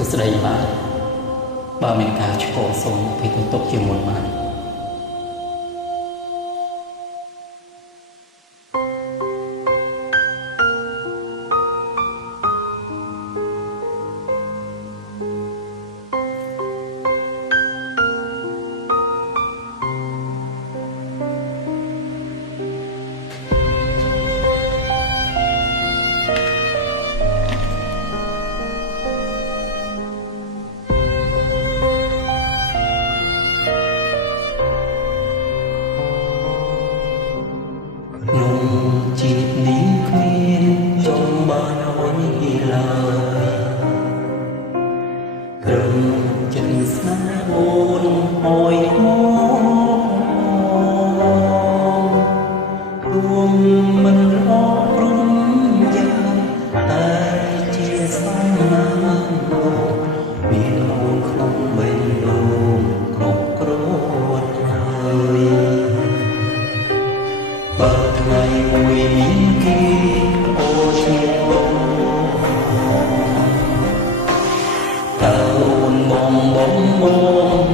សួស្តីបាទបើមានការឆ្កោសូមអភ័យទោសជាមុនបាទ ជាតិនេះគ្មានចង់បានអ្វីឡើយក្រុមចិត្តស្នេហ៍អូ bom bom bom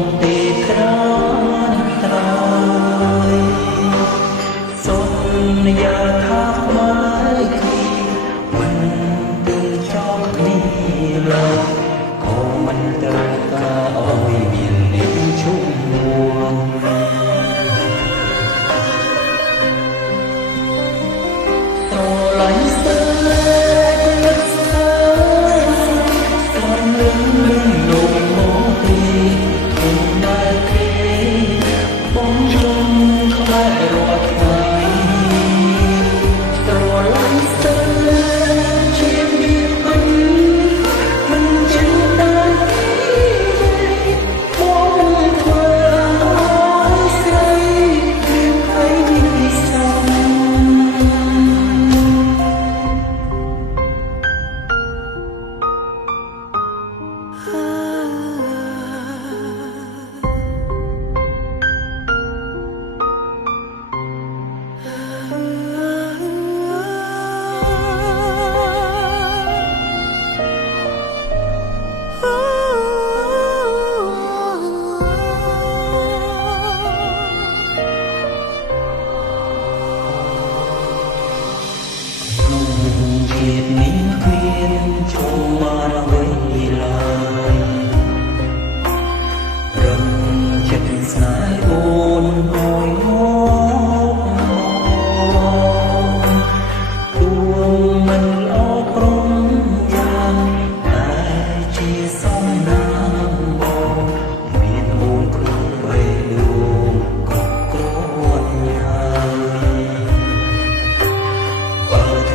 biệt minh khuyên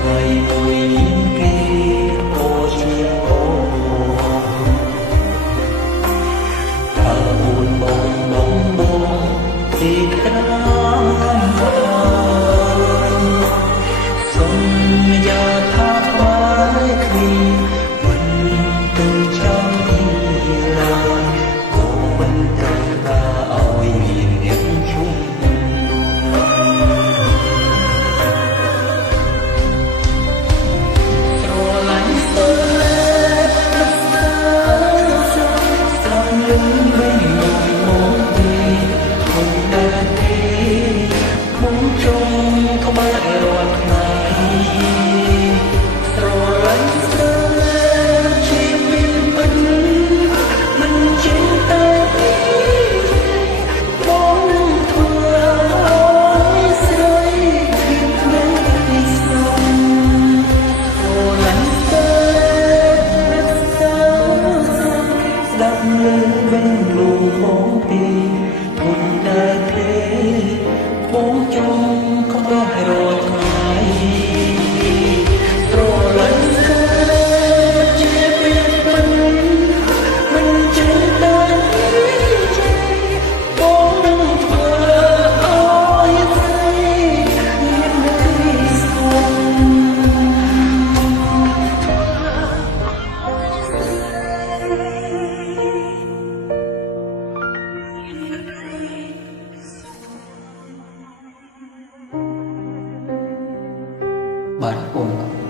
可以不依依。Amen.